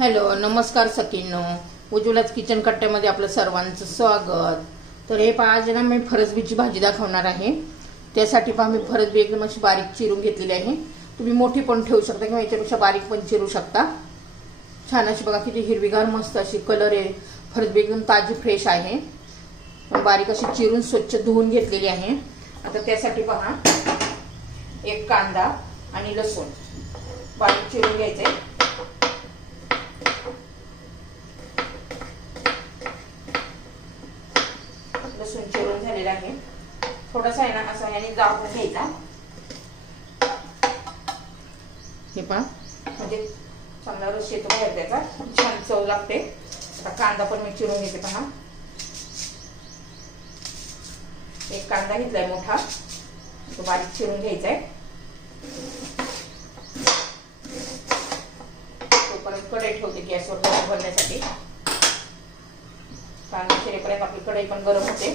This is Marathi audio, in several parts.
हॅलो नमस्कार सखींनो, उज्ज्वलाच किचन कट्ट्यामध्ये आपलं सर्वांचं स्वागत। तर हे पहा, आज ना मी फरसबीची भाजी दाखवणार आहे। त्यासाठी पहा, मी फरसबी एकदम अशी बारीक चिरून घेतलेली आहे। तुम्ही मोठी पण ठेवू शकता किंवा याच्यापेक्षा बारीक पण चिरू शकता। छान अशी बघा किती हिरवीगार मस्त अशी कलर आहे। फरसबी एकदम ताजी फ्रेश आहे। बारीक अशी चिरून स्वच्छ धुवून घेतलेली आहे। आता त्यासाठी पहा, एक कांदा आणि लसूण बारीक चिरून घ्यायचे। लसूण चिरून झालेला आहे। थोडासा आहे ना असा याने जाळून घ्यायचा। हे पहा, म्हणजे चांगला रस येतो बाहेर, त्याचा छान चव लागते। आता कांदा पण मी चिरून घेते। पहा, एक कांदा घेतलाय मोठा, तो बारीक चिरून घ्यायचा आहे। तोपर्यंत कढई ठेवते गॅसवर गरम करण्यासाठी। कांदा चिरेपर्यंत आपली कढई पण गरम होते।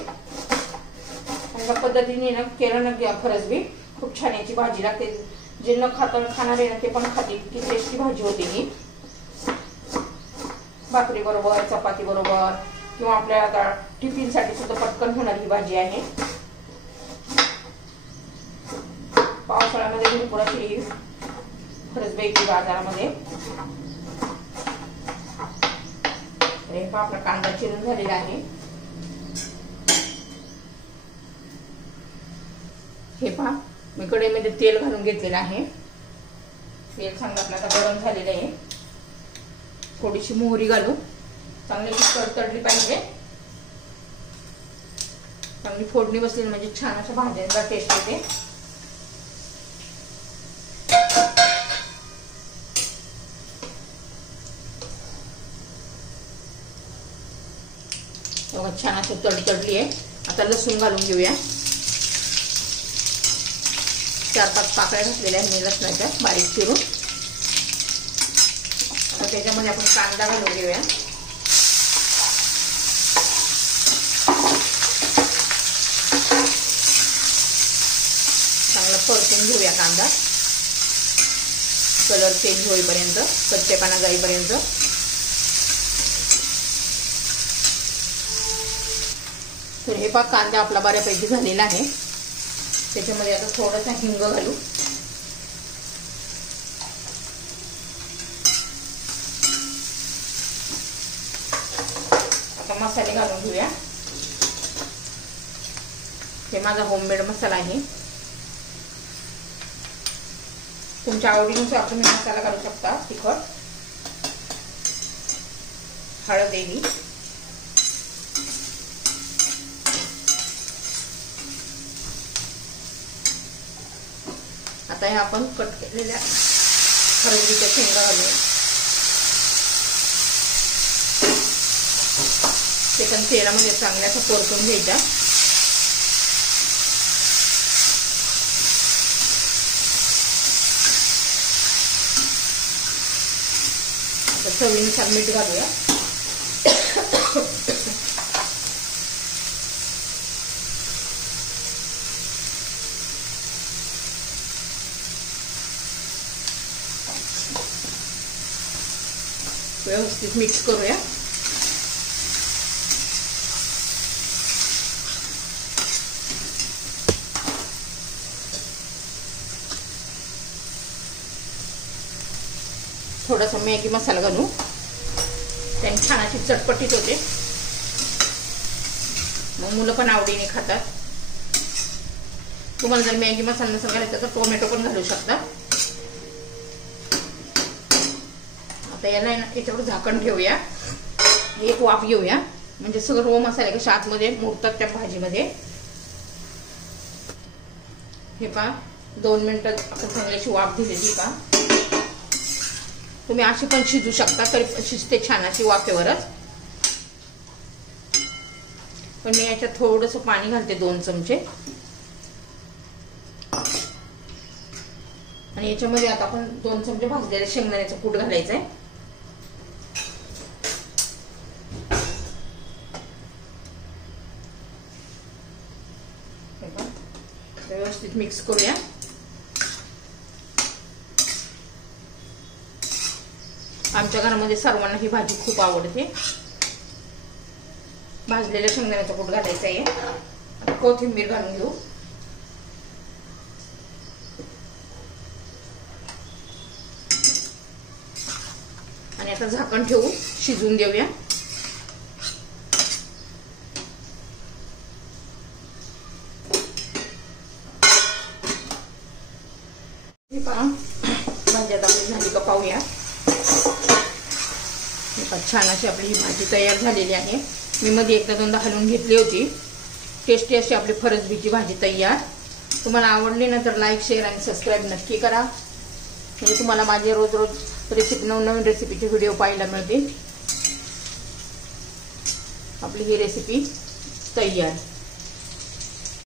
अशा पद्धतीने ना केलं ना फरसबी, खूप छान याची भाजी लागते। जे न खाणारे ना ते पण खातील, की टेस्टी भाजी होते ही। भाकरी बरोबर, चपाती बरोबर किंवा आपल्या आता टिफिन साठी सुद्धा पटकन होणारी भाजी आहे। पावसाळ्यामध्ये भरपूर अशी फरसबी येते बाजारामध्ये। आपला कांदा चिरून झालेला आहे। हे पहा, मी कढईमध्ये तेल घालून घेतलेलं आहे। तेल चांगलं आपलं आता गरम झालेलं आहे। थोडीशी मोहरी घालू, चांगली तडतडली पाहिजे। चांगली फोडणी बसली म्हणजे छान अशा भाज्यांचा टेस्ट येते। छान अशी तडतडली आहे। आता लसूण घालून घेऊया। 4-5 पाकळ्या घातलेल्या आहेत मी लसणाच्या बारीक चिरून। आता त्याच्यामध्ये आपण कांदा घालून घेऊया। चांगला परतून घेऊया कांदा, कलर चेंज होईपर्यंत, कच्चेपणा जाईपर्यंत। तर हे पहा, कांदा आपला बऱ्यापैकी झालेला आहे। त्याच्यामध्ये आता थोडासा हिंग घालू। आता मसाले घालून घेऊया। हे माझा होममेड मसाला आहे। तुमच्या आवडीनुसार तुम्ही मसाला घालू शकता। तिखट, हळद ही, आता हे आपण कट केलेल्या फरसबीच्या शेंगा घालूया। ते पण तेलामध्ये चांगल्या असं परतून घ्यायच्या। आता चवीनुसार मीठ घालूया। व्यवस्थित मिक्स करूया। थोडासा मॅगी मसाला घालू, त्याने छान अशी चटपटीत होते। मग मुलं पण आवडीने खातात। तुम्हाला जर मॅगी मसाला नसेल घालायचा तर टोमॅटो पण घालू शकता। आता याला याच्यावर झाकण ठेवूया, एक वाफ घेऊया, म्हणजे सर्व मसाले कशा आतमध्ये मुरतात त्या भाजीमध्ये। हे पहा, 2 मिनिटं आपण चांगल्याची वाफ दिलेली पहा। तुम्ही अशी पण शिजू शकता, तरी शिजते छान अशी वाफेवरच। पण मी याच्यात थोडंसं पाणी घालते, 2 चमचे। आणि याच्यामध्ये आता आपण 2 चमचे भाजलेले शेंगदाण्याचं कूट घालायचं आहे। व्यवस्थित मिक्स करूया। आमच्या घरामध्ये सर्वांना ही भाजी खूप आवडते. भाजलेल्या शेंगदाण्याचा कूट घालायचा आहे. आता कोथिंबीर घालून घेऊ. आणि आता झाकण ठेवू, शिजवून देऊया. हे पहा भाजी आता आपली झाली का पाहूया. छान अशी आपली ही भाजी तयार झालेली आहे. मी मध्ये एकदा दोनदा हलवून घेतली होती. टेस्टी अशी आपली फरसबीची भाजी तयार. तुम्हाला आवडली ना तर लाईक, शेअर आणि सबस्क्राईब नक्की करा. म्हणजे तुम्हाला माझे रोज रेसिपी, नवनवीन रेसिपीचे व्हिडिओ पाहायला मिळतील. आपली ही रेसिपी तयार.